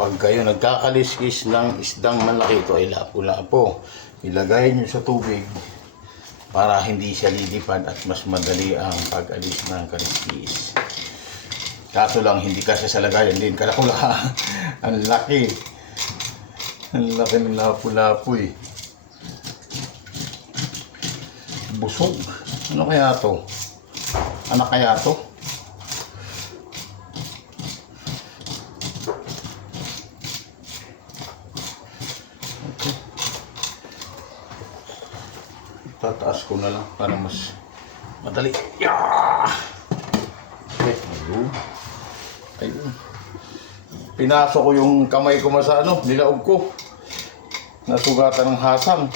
Pag kayo nagkakaliskis ng isdang malaki, ito ay lapo-lapo. Ilagay nyo sa tubig para hindi siya lilipad at mas madali ang pag-alis ng kaliskis. Kaso lang, hindi kasi sa lagayan din. Kalakula. Ang laki. Ang laki ng lapo-lapo eh. Busog. Ano kaya to? Anak kaya to? Okay. Tataas ko na lang para mas madali. Yeah! Okay, ayun. Ayun. Pinasok ko yung kamay ko sa ano, nilaog ko. Nasugatan ng hasang.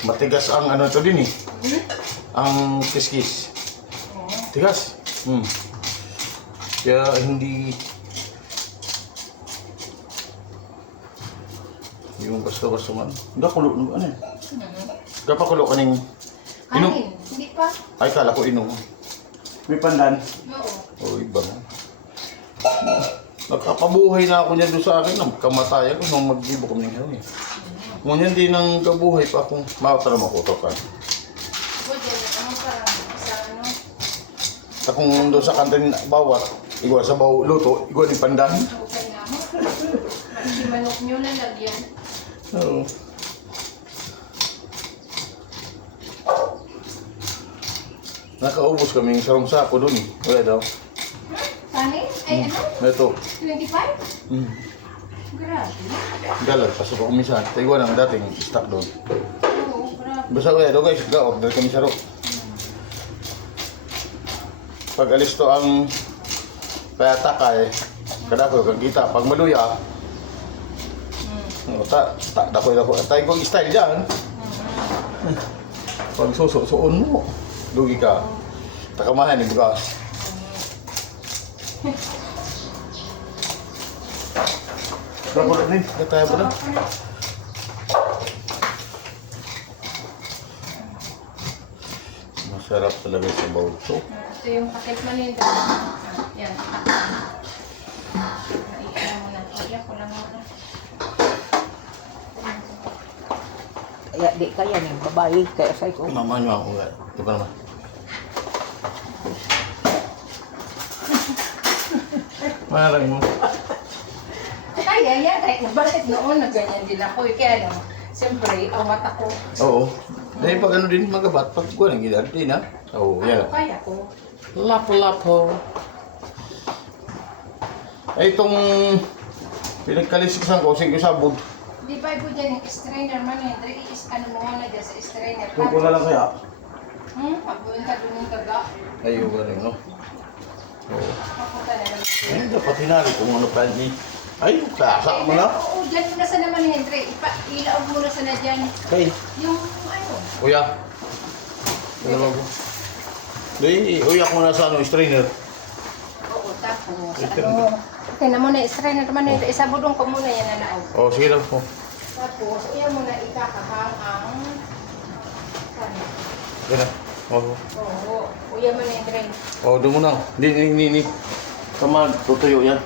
Matigas ang ano to din eh. Ang kiskis. Tigas. Kaya hindi yung basta-basta man. Gakulo ano eh. Gapakulo kaning inom. Hindi pa. Ay kala ko inom. May pandan. Oo. O iba. Nagkapabuhay na ako niya doon sa akin. Nagkamatay ako nung mag-ibo ko ng hangin. Ngunyan din ang kabuhay pa akong mautara makutokan. Sa kung doon sa kantin bawat, igwa sa baw luto, igwa ni pandan. Si manok nyo na lagyan. Oo. Nakaubos kami ng sarong sako doon eh. Wala daw. Kanin? Ay ano? Ito. 25? Grabe. Galag, pasok ako minsan. Taigwa ng dating stock doon. Oo, grabe. Basta kaya daw guys, ga-order kami sa ro. Pag alis to ang payatakay, kada ko kang kita. Pag maluya, dako. Tayo kong style dyan. Pag susuon mo, lugi ka. Takamahan ni bukas. Berapa nih? Kata apa dah? Masarap talaga sa bauto. Ito yung paket maninda. Yan. Naiiyak mo na. Iyak ko lang muna. Kaya di kaya nih babae kaya saya ko. Mama nyo ako nga. Ito pa naman. Marang mo. Kaya yan. Kahit bakit noon na ganyan din ako. Kaya ano, siyempre, ang mata ko. Oo. Dahil pag ano din magabat, pag ko nang gilad din ha. Oo, yan. Kaya ko. Lapo-lapo. Ay itong pinagkaliskisan ko, sige sabod. Di ba po dyan yung strainer man yun? Ano mo na dyan sa strainer? Tuko na lang kaya. Pagpunta doon yung taga. Ayaw ka rin, no? Oo. Papunta na lang. Ay, dapat hinari kung ano pa ni. Ay, klasa mo na. Oo, dyan mo na sa naman, Henry. Ilaog mo na sa na dyan. Kay, Yung ano? kuya. Dalawa ko. Di, uyak mo na sa ano, strainer. Oo, tapos. Ito. Ano? Kaya na muna, strainer naman na ito. Isabudong ko muna yan na naog. Oh, sige lang po. Tapos, iyan mo na ikakahang ang... Ano? Yan na. Oo. Oo, uyan mo na yung drain. Oh, doon mo na. Ni. Tama, tutuyo yan.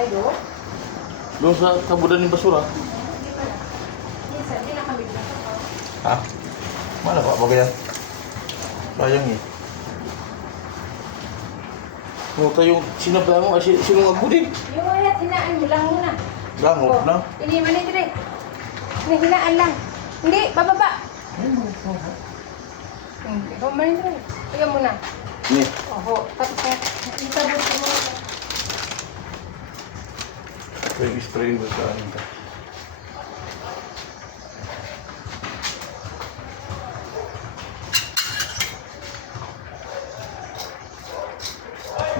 Ay, do? Doon sa tabudan ng basura. Hindi pa na. Minsan, hindi na kami dito. Ha? Mana pa, bagay yan. Sayang eh. Puta yung sinabayan mo, sinungag mo din. Yung ayat, hinaan mo lang muna. Gangop na. Hindi, mali dire. Hinahinaan lang. Hindi, bababa. Hindi, mali dire. Kaya mo na. Ni. Oho, tapos na. Itabot mo. Pwede spray mo sa akin ka.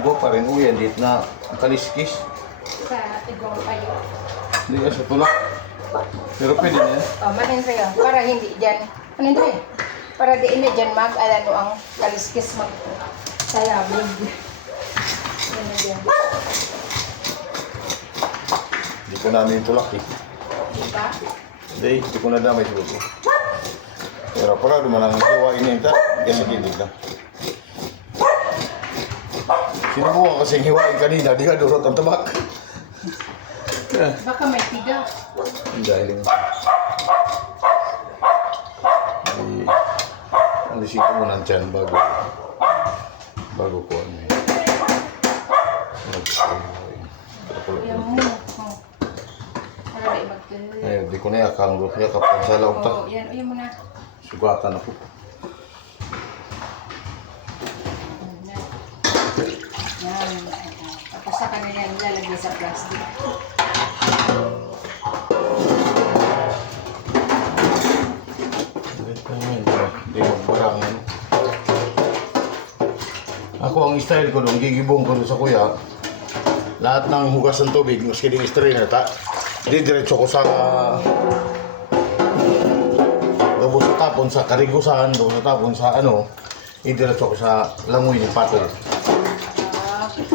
Go pa rin. Uwi, andit na kaliskis. Sa igong kayo. Hindi ka sa tulak. Pero pwede na yan. Oh, manin sa'yo. Para hindi dyan. Manin sa'yo. Para di na dyan mag-alano ang kaliskis sayabog. Ano dyan. Hindi ko namin tulak eh. Diba? Hindi ko na damay siguro. Pero para naman ang hiwain niya ito. Kasi gilid lang. Sinubukan kasing hiwain kanina. Di ka durot ang tabak. Baka may tiga. Dahil yung... Ay, alisin ko muna ang tiyan bago ko ano yun. Kaya mo. Oh. Para di magtuloy. Ay, di ko na yakang yakap ang sa laog ta. Oo, yan. Ayan mo na. Sugatan ako. Yan. Tapos sa kanila nilalagay sa plastic. Hindi mo parang ano. Ako ang style ko doon, gigibong ko doon sa kuya. Lahat ng hugas ng tubig, maski din strainer ta, didiretso ko sa gabos sa tapon sa karigusan, doon sa tapon sa ano, idiretso ko sa langoy ni pato.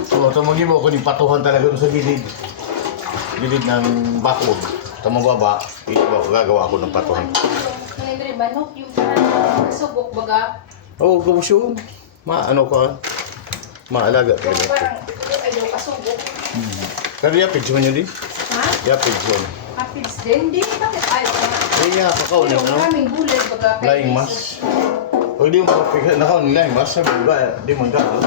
So, tamagibo ko ni patuhan talaga doon sa gilid. Gilid ng bakod. Tamababa, gagawa ako ng patuhan. Kanila manok, yung parang subok baga. Oo, gabos yun. Ano ka? Maalaga Yung talaga. parang ayaw kasubok. Pero yapid mo nyo di? Ha? Yapid mo. Hapids din? Hindi, bakit ayaw ka na? Kaya kakao na Yung ano? maraming gulay baga. Lying mask. Pag di mo nakaw ng lying mask, sabi ba, di mo gano'n.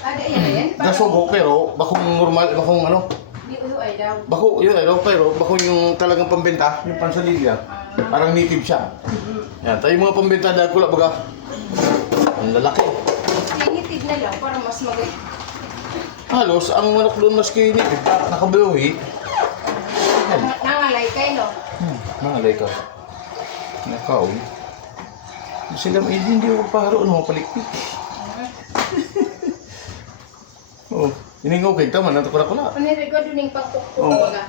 Ah, di yan na yan? Nasubok pero, bakong normal, bakong ano, Di ulo ay daw. bako, yun ano, pero bakong yung talagang pambenta, yung pansalilya. Parang native siya. Yan, tayo mga pambenta dahil kula baga. Ang lalaki. Tinitid na lang para mas magay. Halos, ang manok doon mas native, nakabuhi. Nangalay kayo, no? Nangalay ka. Nakaon. Sila hindi ko paharo, ano, palikpik. Oh, iningaw kay taman nato para kula. Panirigo doon yung pangpukpuk Oh. baga.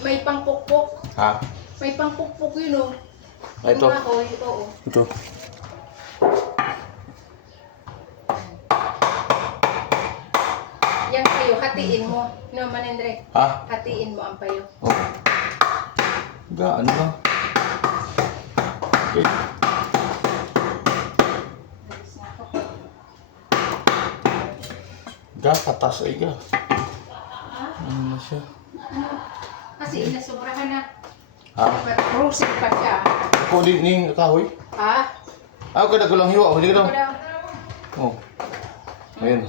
May pangpukpuk. Ha? May pangpukpuk yun, oh. Ito. Yung ako, ito, oh. Ito. Yan kayo, hatiin mo. No, Manendre. Ha? Hatiin mo ang payo. Oh. Gaan lang. Okay. Dalis na ako. Patas ay ga. Ano na siya? Kasi inasobrahan na. Ha? Dapat cruising pa siya. Ako din ning kahoy. Ha? Ako kada ko lang hiwa, hindi ka daw. Ano daw? Oh. Ayun.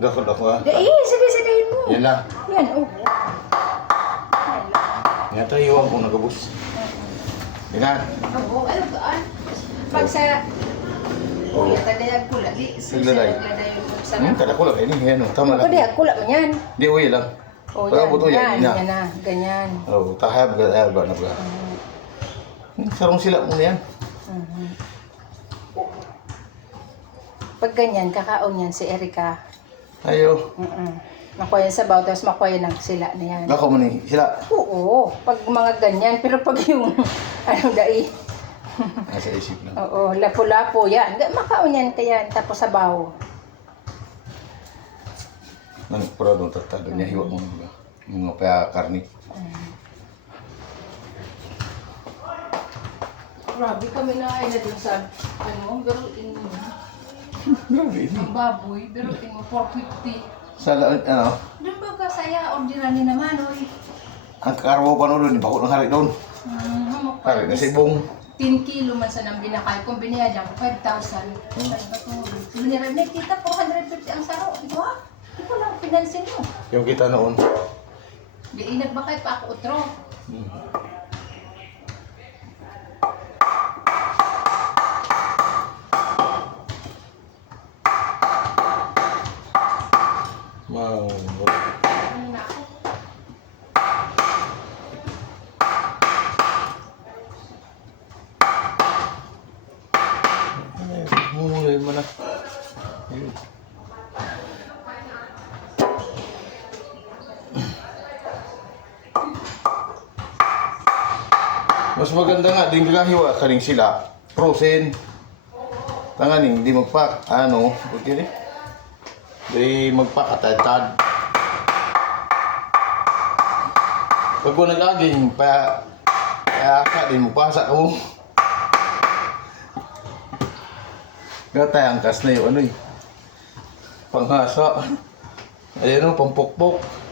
Dakot ako ha. Sige mo. Yan lang. Yan, oh. Yan tayo hiwa kung nagabos. Yan na. Oo, ano gaan? Pag sa... Oh. Kuya, tadayag kula. Di, Nagladay. sa... Kada ko lang. Yan o. Tama lang. Kadayag kula mo yan. Di uwi lang. O, Pagka buto yan. yan na. Ganyan. Oh, tahab ga na ba. Sarong sila mo yan. Pag ganyan, kakaon yan si Erika. Ayo. Makuha yan sa baw, tapos makuha yan ng sila na yan. Bako mo ni sila. Oo, pag mga ganyan. Pero pag yung, ano dai, Nasa isip lang. oo, lapo-lapo yan. Makaon yan kaya, tapos sa baw. Nang pura doon tatado niya hiwa mo mga pa karni. Grabe kami na ay na dun sa, ano, garuin mo. Grabe ini. Ang baboy, garuin mo, 450. Sa ano? Doon ba ka saya, ordinary naman, oy. Ang karwo pa doon, di ba ko nang hari doon? Hari na sibong. 10 kilo man sa nang binakay. Kung biniyadang 5,000. Saan ba ito? Binirad na kita, 450 ang saro. Di ba? Di ko lang pinansin mo. Yung kita noon. Di nagbakay pa ako utro. Wow. Ano na ako? Mulay mo na. Ayun. Mas maganda nga din kagahiwa ka rin sila. Frozen. Tanganing, hindi magpak. Ano? Okay rin. Di magpakatatad. Pag ko nag-aging, kaya ka din magpasa ka mo. Gatay ang kas na yung ano eh. Panghasa. Ayan o, pampukpok.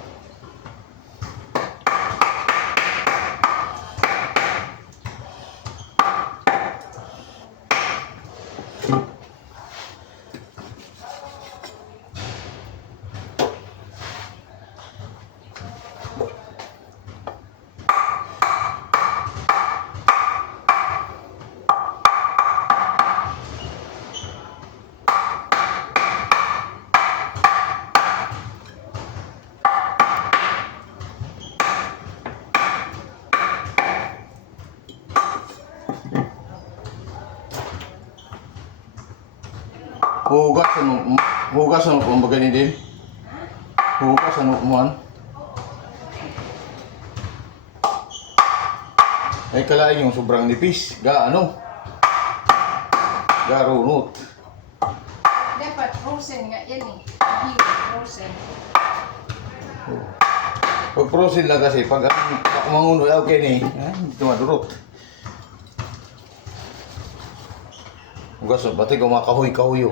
Hugas ano kung bagay din? Hugas ano kuman? Ay kalain yung sobrang nipis. Ga ano? Ga runot. Dapat frozen nga yan eh. Hindi frozen. Pag frozen lang kasi, pag manguno, okay ni. Hindi madurot. Hugas, pati kumakahoy-kahoy.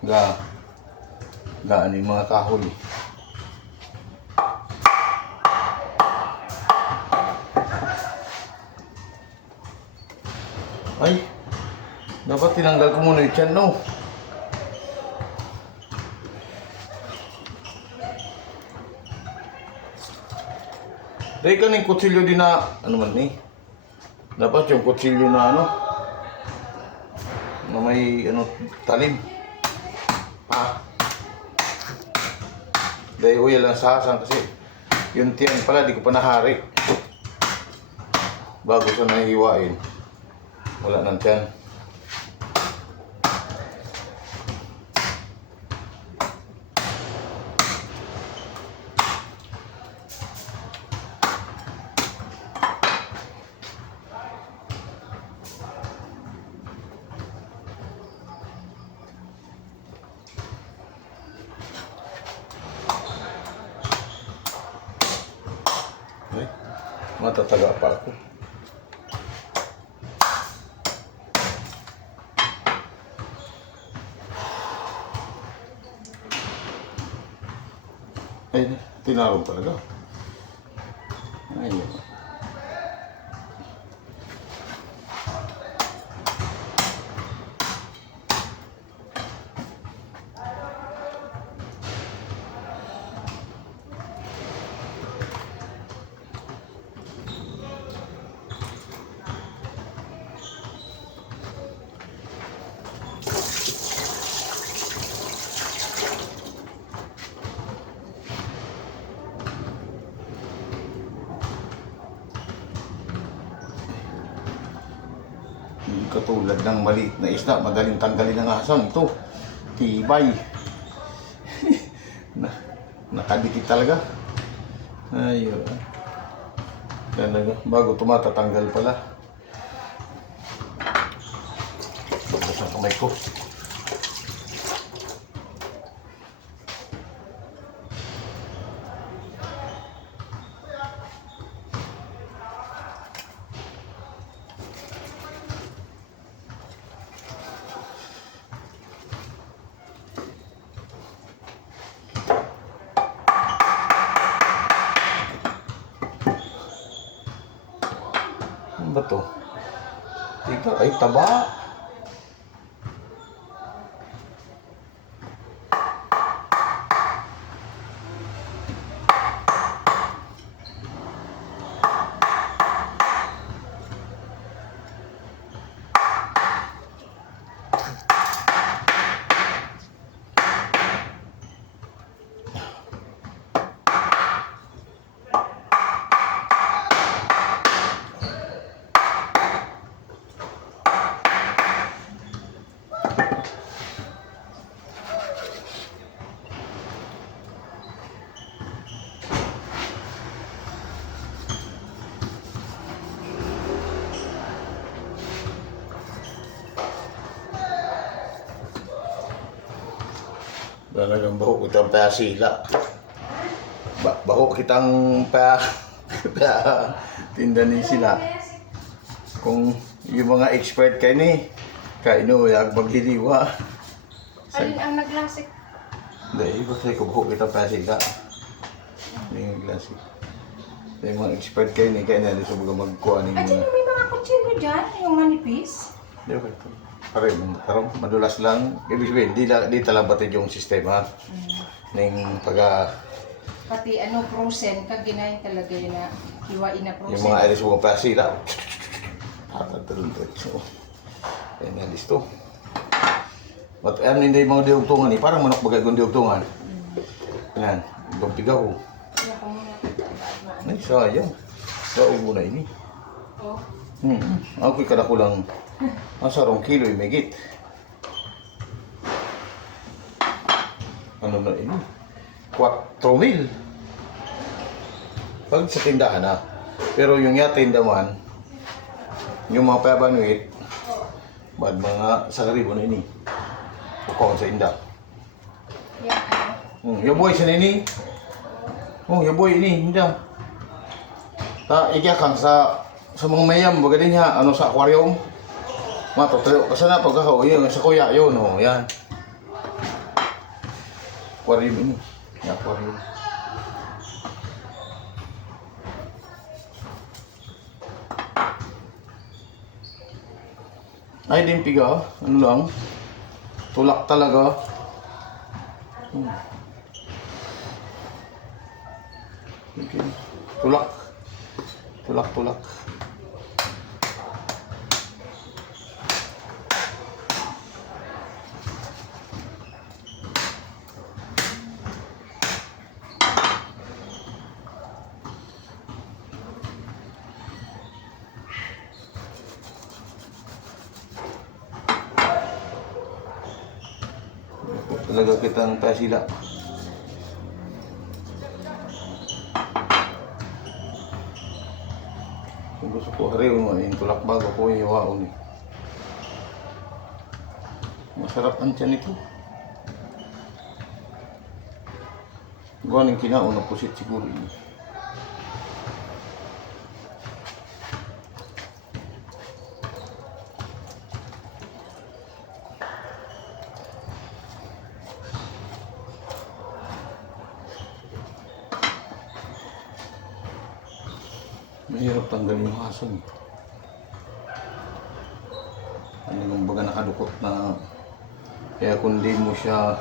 Ga ano yung mga kahoy. Ay, dapat tinanggal ko muna yung tiyan, no? Dahil ka ng kutsilyo din na, ano man eh. Dapat yung kutsilyo na ano, na may ano, talim. Ha? Dahil uya lang sa hasan kasi yung tiyan pala di ko pa nahari. Bago sa nahihiwain. Wala nang tiyan. Ay, matataga pa ako. Ay, tinarong talaga. Ayun. Hindi katulad ng maliit na isda, madaling tanggalin ng asan. Ito, tibay. Nakadikit talaga. Ayun. Talaga, bago tumatatanggal pala. Bago sa kamay ko. Ano ba to? Tika, ay taba. Talagang baho kitang pasila. Baho kitang tinda ni sila. Kung yung mga expert kayo ni, kainuyag maghiliwa. Alin ang naglasik? Hindi, kasi kung baho kitang pasila. Hindi yung glasik. Yung mga expert kayo ni, kaya na sa mga magkuha ni Diyan may mga kutsilyo dyan, yung manipis. Hindi, okay. Parang madulas lang. Ibig sabihin, di talabatid yung sistema. Ng Pati ano, frozen, kaginahin talaga yun na hiwain na frozen. yung mga alis mo pa sila. Tataluntot. So, ayan nga listo. But ano hindi yung mga diugtungan eh. Parang manok bagay kung diugtungan. Yan, ibang pigaw. Kaya ko muna kita. Ay, sayang. Sao muna ini. Oh. Ako'y kada ko lang. Masarong kilo yung megit. Ano na ini? 4,000. Pag sa tindahan na. Pero yung yatin daman, yung mga payabanuit, bad mga sa karibo na ini. Pukong sa inda. Yan ano. Yaboy sa nini. Yaboy ini, hindi. Ta, ikakang sa mga mayam, baga din ha, ano sa aquarium. Matotro, kasi na pagkakaw, yun, sa kuya, yun, yan. Aquarium ini. Yan, aquarium. Ay, din piga, ano lang. Tulak talaga. Okay. Tulak. Tulak. Talaga kitang pasila. Kung gusto ko hari yung tulak bago ko yung iwaon eh. Masarap ang tiyan ito. Gawa ng kinaon na pusit siguro yun. Mahirap tanggalin yung aso eh. Ano yung baga nakadukot na kaya kung di mo siya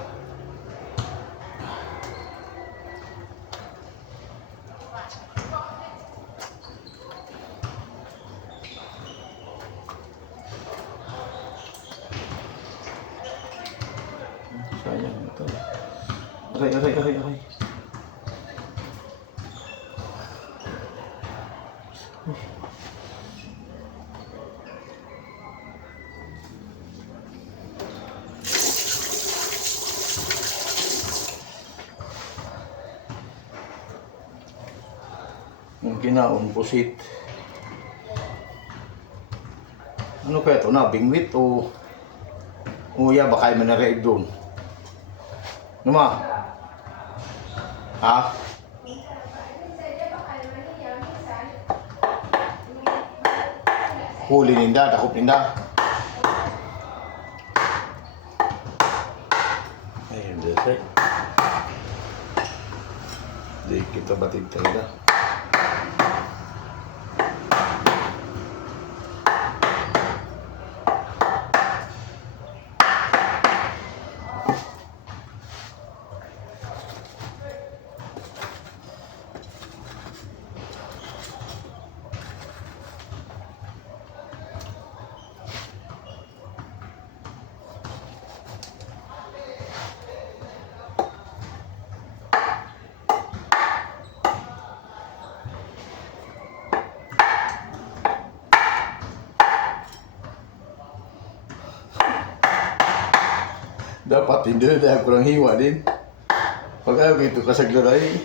sayang ito. Aray. Yung kinaon pusit. Ano kaya ito na? Bingwit o uya baka ay manaraig doon? Numa? Ha? Huli ninda, dakop ninda. Ayun, dito. Di kita batid talaga. Dapat hindi na kurang hiwa din. Pag ayaw ito kasaglaray.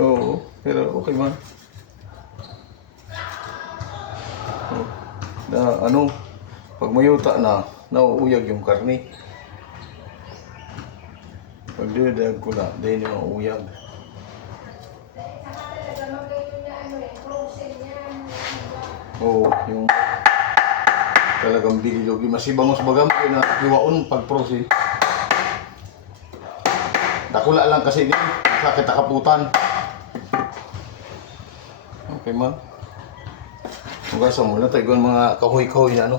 Oo, pero okay man. Na ano, pag mayuta na, nauuyag yung karne. Pag dinadayag ko na, dahil yung uyag. Oo, yung talagang bililog. Yung masibangos bagam ko na iwaon pag prosin. Dakula lang kasi din. Sakit kaputan. Okay man. Hugasan mo na tayo mga kahoy-kahoy na ano.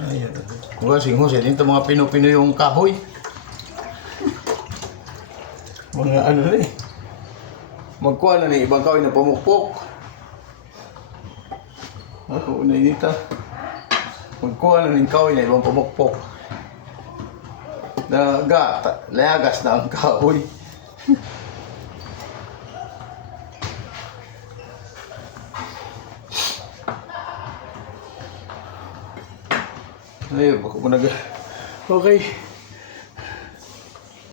Ayan. Hugasing Jose, dito mga Pino-Pino yung kahoy. Mga ano na eh. Magkuha na ni ibang kahoy na pumukpok. Ako na dito. Magkuha na ng kahoy na ibang pumukpok. Layagas na ang kahoy. Ayun, bako mo nag... Okay.